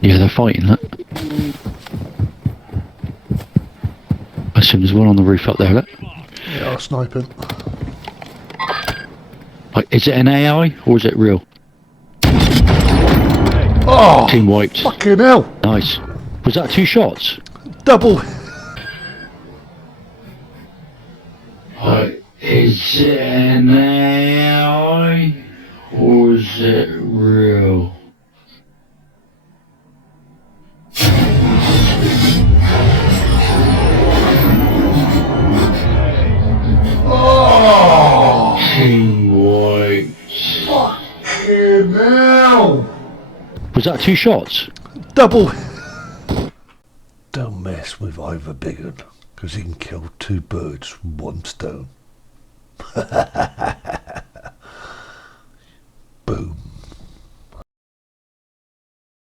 Yeah, they're fighting, look. I assume there's one on the roof up there, look. Yeah, I'll snipe him. Like, is it an AI or is it real? Oh! Team wiped. Fucking hell! Nice. Was that 2 shots? Double! Is it an AI or is it real? Oh! Team wiped. Fucking hell! Was that 2 shots? Double! Don't mess with Ivor Biggin, because he can kill 2 birds with 1 stone.